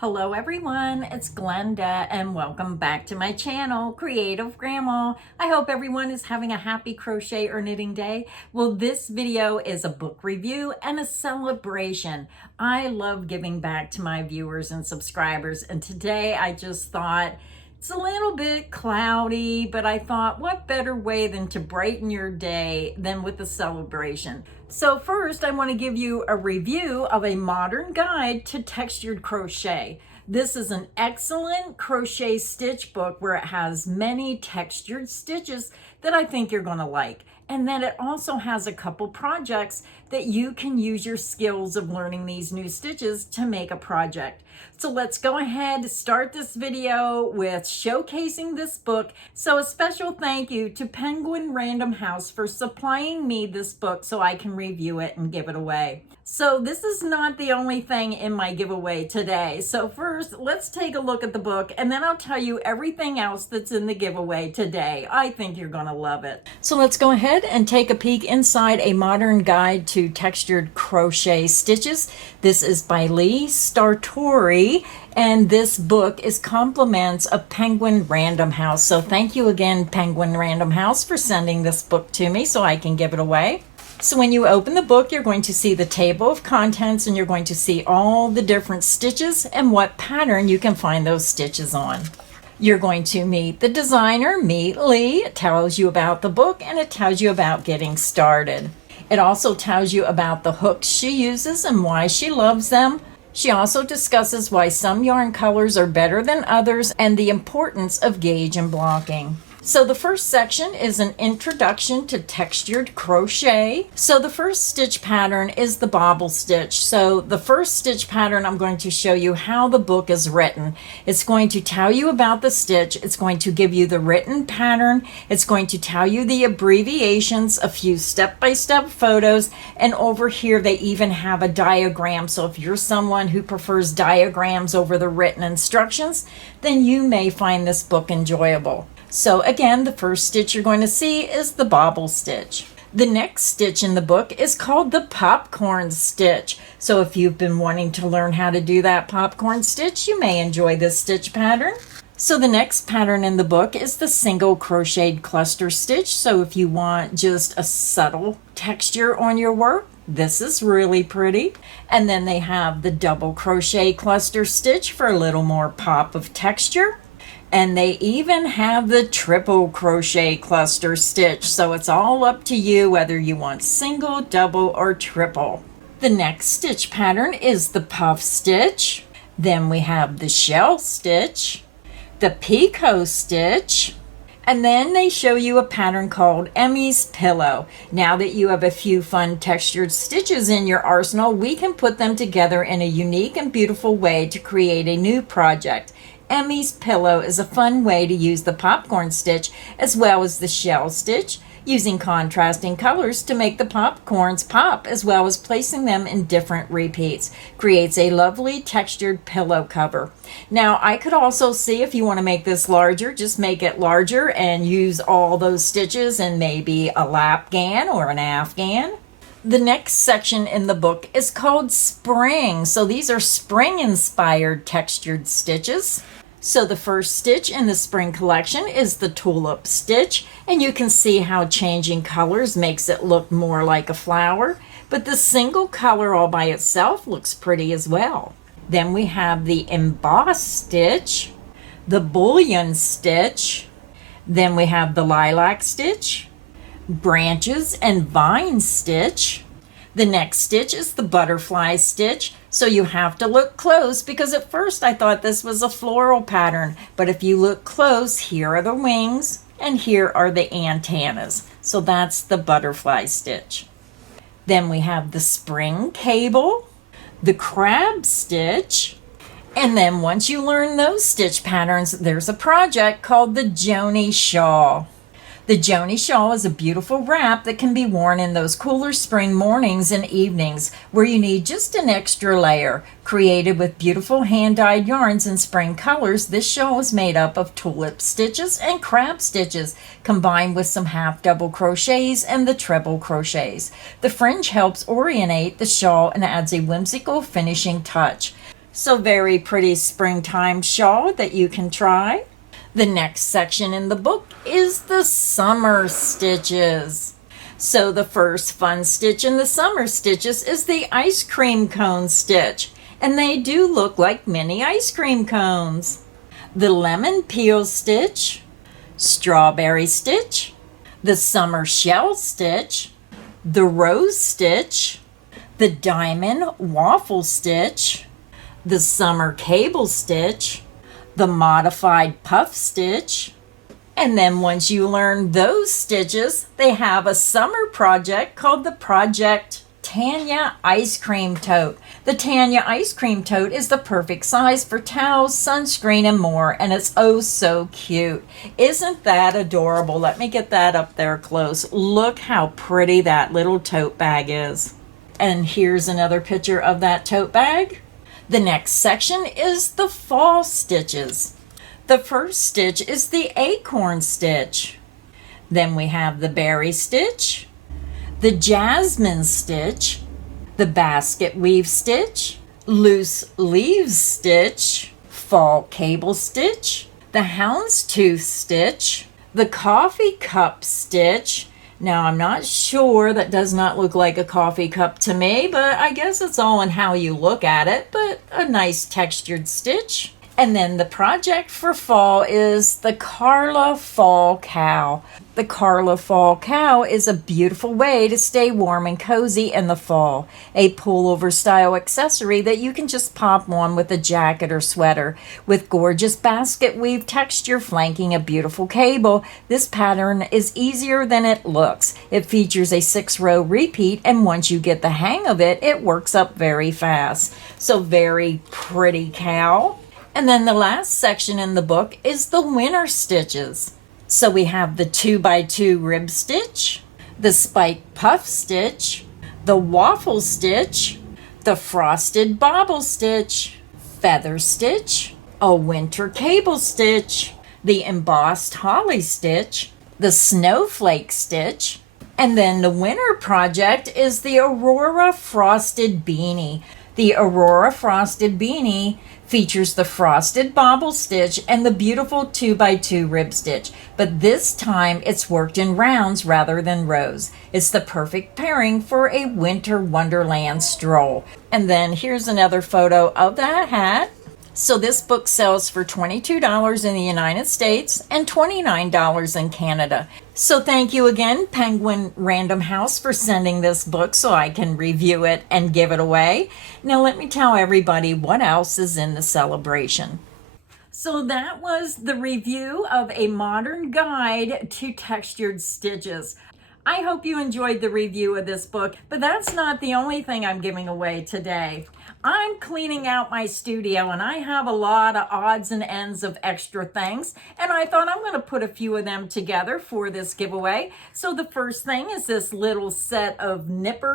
Hello everyone, it's Glenda and welcome back to my channel, Creative Grandma. I hope everyone is having a happy crochet or knitting day. Well, this video is a book review and a celebration. I love giving back to my viewers and subscribers, and today I just thought it's a little bit cloudy, but I thought what better way than to brighten your day than with a celebration. So first, I want to give you a review of a modern guide to textured crochet. This is an excellent crochet stitch book where it has many textured stitches that I think you're going to like. And then it also has a couple projects that you can use your skills of learning these new stitches to make a project. So let's go ahead and start this video with showcasing this book. So a special thank you to Penguin Random House for supplying me this book so I can review it and give it away. So this is not the only thing in my giveaway today. So first, let's take a look at the book and then I'll tell you everything else that's in the giveaway today. I think you're going to love it. So let's go ahead and take a peek inside a modern guide to textured crochet stitches. This is by Lee Sartori, and this book is compliments of Penguin Random House. So thank you again, Penguin Random House, for sending this book to me so I can give it away. So when you open the book, you're going to see the table of contents and you're going to see all the different stitches and what pattern you can find those stitches on. You're going to meet the designer, meet Lee. It tells you about the book and it tells you about getting started. It also tells you about the hooks she uses and why she loves them. She also discusses why some yarn colors are better than others and the importance of gauge and blocking. So the first section is an introduction to textured crochet. So the first stitch pattern is the bobble stitch. So the first stitch pattern, I'm going to show you how the book is written. It's going to tell you about the stitch. It's going to give you the written pattern. It's going to tell you the abbreviations, a few step-by-step photos, and over here they even have a diagram. So if you're someone who prefers diagrams over the written instructions, then you may find this book enjoyable. So again, the first stitch you're going to see is the bobble stitch. The next stitch in the book is called the popcorn stitch. So if you've been wanting to learn how to do that popcorn stitch, you may enjoy this stitch pattern. So the next pattern in the book is the single crocheted cluster stitch. So if you want just a subtle texture on your work, this is really pretty. And then they have the double crochet cluster stitch for a little more pop of texture. And they even have the triple crochet cluster stitch. So it's all up to you whether you want single, double, or triple. The next stitch pattern is the puff stitch. Then we have the shell stitch, the picot stitch, and then they show you a pattern called Emmy's Pillow. Now that you have a few fun textured stitches in your arsenal, we can put them together in a unique and beautiful way to create a new project. Emmy's Pillow is a fun way to use the popcorn stitch as well as the shell stitch, using contrasting colors to make the popcorns pop as well as placing them in different repeats. Creates a lovely textured pillow cover. Now I could also see if you want to make this larger, just make it larger and use all those stitches in maybe a lapgan or an afghan. The next section in the book is called Spring. So these are spring-inspired textured stitches. So the first stitch in the spring collection is the tulip stitch, and you can see how changing colors makes it look more like a flower, but the single color all by itself looks pretty as well. Then we have the emboss stitch, the bullion stitch, then we have the lilac stitch, branches and vine stitch. The next stitch is the butterfly stitch. So you have to look close because at first I thought this was a floral pattern, but if you look close, here are the wings and here are the antennas. So that's the butterfly stitch. Then we have the spring cable, the crab stitch, and then once you learn those stitch patterns, there's a project called the Joni shawl. The Joni shawl is a beautiful wrap that can be worn in those cooler spring mornings and evenings where you need just an extra layer. Created with beautiful hand-dyed yarns in spring colors, this shawl is made up of tulip stitches and crab stitches combined with some half double crochets and the treble crochets. The fringe helps orientate the shawl and adds a whimsical finishing touch. So very pretty springtime shawl that you can try. The next section in the book is the summer stitches. So the first fun stitch in the summer stitches is the ice cream cone stitch. And they do look like mini ice cream cones. The lemon peel stitch, strawberry stitch, the summer shell stitch, the rose stitch, the diamond waffle stitch, the summer cable stitch, the modified puff stitch. And then once you learn those stitches, they have a summer project called the Project Tanya Ice Cream Tote. The Tanya Ice Cream Tote is the perfect size for towels, sunscreen, and more, and it's oh so cute. Isn't that adorable? Let me get that up there close. Look how pretty that little tote bag is. And here's another picture of that tote bag. The next section is the fall stitches. The first stitch is the acorn stitch. Then we have the berry stitch, the jasmine stitch, the basket weave stitch, loose leaves stitch, fall cable stitch, the houndstooth stitch, the coffee cup stitch. Now I'm not sure, that does not look like a coffee cup to me, but I guess it's all in how you look at it, but a nice textured stitch. And then the project for fall is the Carla Fall Cowl. The Carla Fall Cowl is a beautiful way to stay warm and cozy in the fall. A pullover style accessory that you can just pop on with a jacket or sweater. With gorgeous basket weave texture flanking a beautiful cable, this pattern is easier than it looks. It features a 6-row repeat, and once you get the hang of it, it works up very fast. So very pretty cowl. And then the last section in the book is the winter stitches. So we have the 2x2 rib stitch, the spike puff stitch, the waffle stitch, the frosted bobble stitch, feather stitch, a winter cable stitch, the embossed holly stitch, the snowflake stitch, and then the winter project is the Aurora Frosted Beanie. The Aurora Frosted Beanie features the frosted bobble stitch and the beautiful 2x2 rib stitch, but this time it's worked in rounds rather than rows. It's the perfect pairing for a winter wonderland stroll. And then here's another photo of that hat. So this book sells for $22 in the United States and $29 in Canada. So thank you again, Penguin Random House, for sending this book so I can review it and give it away. Now let me tell everybody what else is in the celebration. So that was the review of a modern guide to textured stitches. I hope you enjoyed the review of this book, but that's not the only thing I'm giving away today. I'm cleaning out my studio and I have a lot of odds and ends of extra things, and I thought I'm going to put a few of them together for this giveaway. So the first thing is this little set of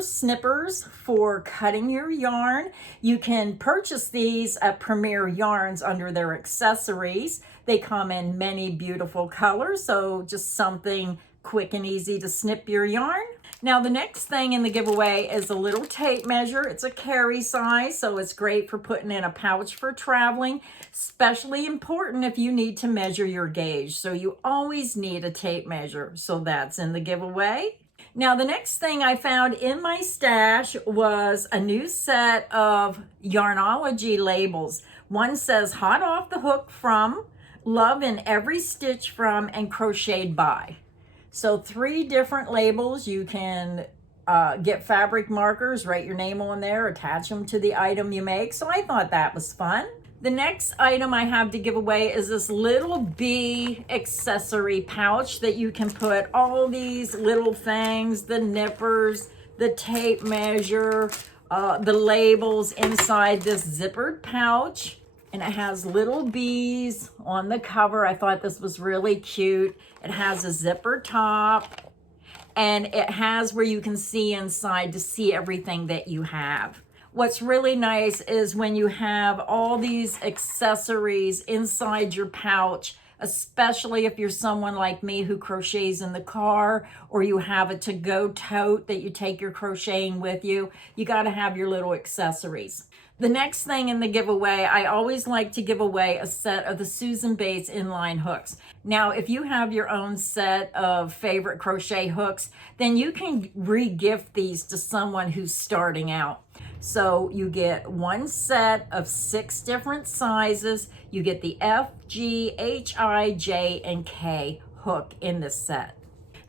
snippers for cutting your yarn. You can purchase these at Premier Yarns under their accessories. They come in many beautiful colors, so just something quick and easy to snip your yarn. Now the next thing in the giveaway is a little tape measure. It's a carry size, so it's great for putting in a pouch for traveling. Especially important if you need to measure your gauge. So you always need a tape measure. So that's in the giveaway. Now the next thing I found in my stash was a new set of Yarnology labels. One says hot off the hook from, love in every stitch from, and crocheted by. So 3 different labels. You can get fabric markers, write your name on there, attach them to the item you make. So I thought that was fun. The next item I have to give away is this little bee accessory pouch that you can put all these little things, the nippers, the tape measure, the labels inside this zippered pouch. And it has little bees on the cover. I thought this was really cute. It has a zipper top, and it has where you can see inside to see everything that you have. What's really nice is when you have all these accessories inside your pouch, especially if you're someone like me who crochets in the car, or you have a to-go tote that you take your crocheting with you, you got to have your little accessories. The next thing in the giveaway, I always like to give away a set of the Susan Bates inline hooks. Now, if you have your own set of favorite crochet hooks, then you can re-gift these to someone who's starting out. So you get one set of 6 different sizes. You get the F, G, H, I, J, and K hook in this set.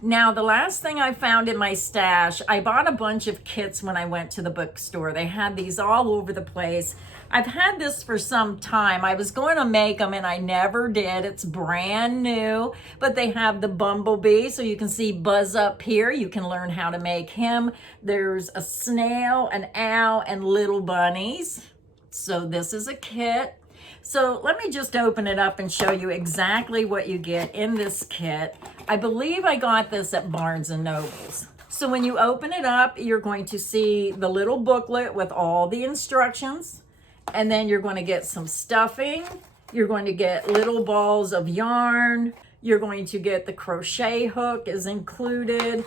Now, the last thing I found in my stash, I bought a bunch of kits when I went to the bookstore. They had these all over the place. I've had this for some time. I was going to make them and I never did. It's brand new, but they have the bumblebee. So you can see Buzz up here. You can learn how to make him. There's a snail, an owl, and little bunnies. So this is a kit. So let me just open it up and show you exactly what you get in this kit. I believe I got this at Barnes & Noble's. So when you open it up, you're going to see the little booklet with all the instructions. And then you're going to get some stuffing. You're going to get little balls of yarn. You're going to get the crochet hook is included.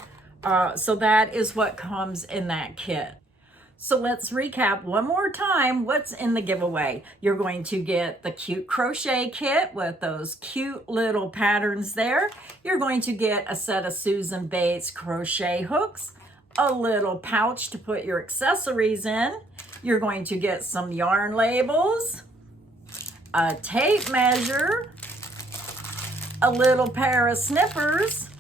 So that is what comes in that kit. So let's recap one more time what's in the giveaway. You're going to get the cute crochet kit with those cute little patterns there. You're going to get a set of Susan Bates crochet hooks, a little pouch to put your accessories in. You're going to get some yarn labels, a tape measure, a little pair of snippers,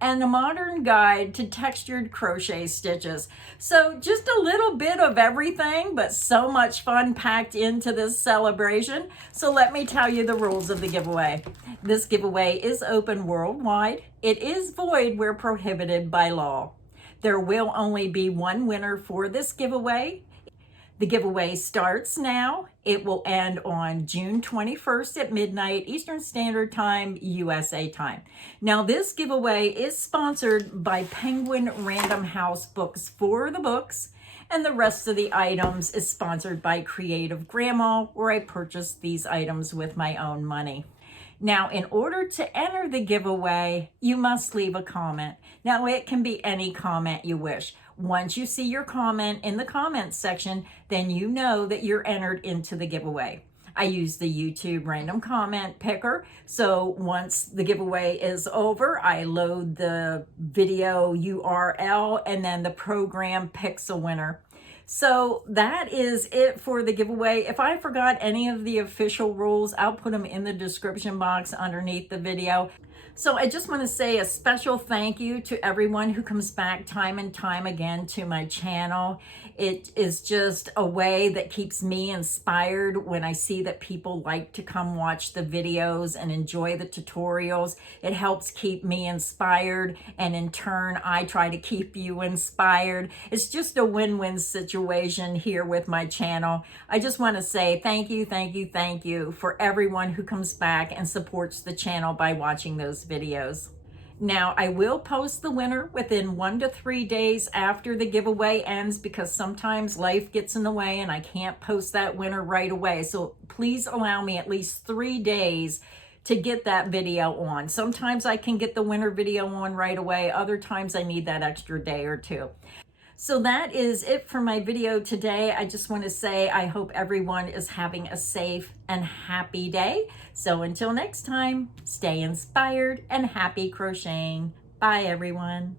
and a modern guide to textured crochet stitches. So just a little bit of everything, but so much fun packed into this celebration. So let me tell you the rules of the giveaway. This giveaway is open worldwide. It is void where prohibited by law. There will only be one winner for this giveaway. The giveaway starts now. It will end on June 21st at midnight Eastern Standard Time, USA time. Now, this giveaway is sponsored by Penguin Random House Books for the books, and the rest of the items is sponsored by Creative Grandma, where I purchased these items with my own money. Now, in order to enter the giveaway, you must leave a comment. Now, it can be any comment you wish. Once you see your comment in the comments section, then you know that you're entered into the giveaway. I use the YouTube random comment picker. So once the giveaway is over, I load the video URL and then the program picks a winner. So that is it for the giveaway. If I forgot any of the official rules, I'll put them in the description box underneath the video. So I just want to say a special thank you to everyone who comes back time and time again to my channel. It is just a way that keeps me inspired when I see that people like to come watch the videos and enjoy the tutorials. It helps keep me inspired, and in turn, I try to keep you inspired. It's just a win-win situation here with my channel. I just want to say thank you, thank you, thank you for everyone who comes back and supports the channel by watching those videos. Now, I will post the winner within 1 to 3 days after the giveaway ends, because sometimes life gets in the way and I can't post that winner right away. So please allow me at least 3 days to get that video on. Sometimes I can get the winner video on right away. Other times I need that extra day or two. So that is it for my video today. I just want to say I hope everyone is having a safe and happy day. So until next time, stay inspired and happy crocheting. Bye, everyone.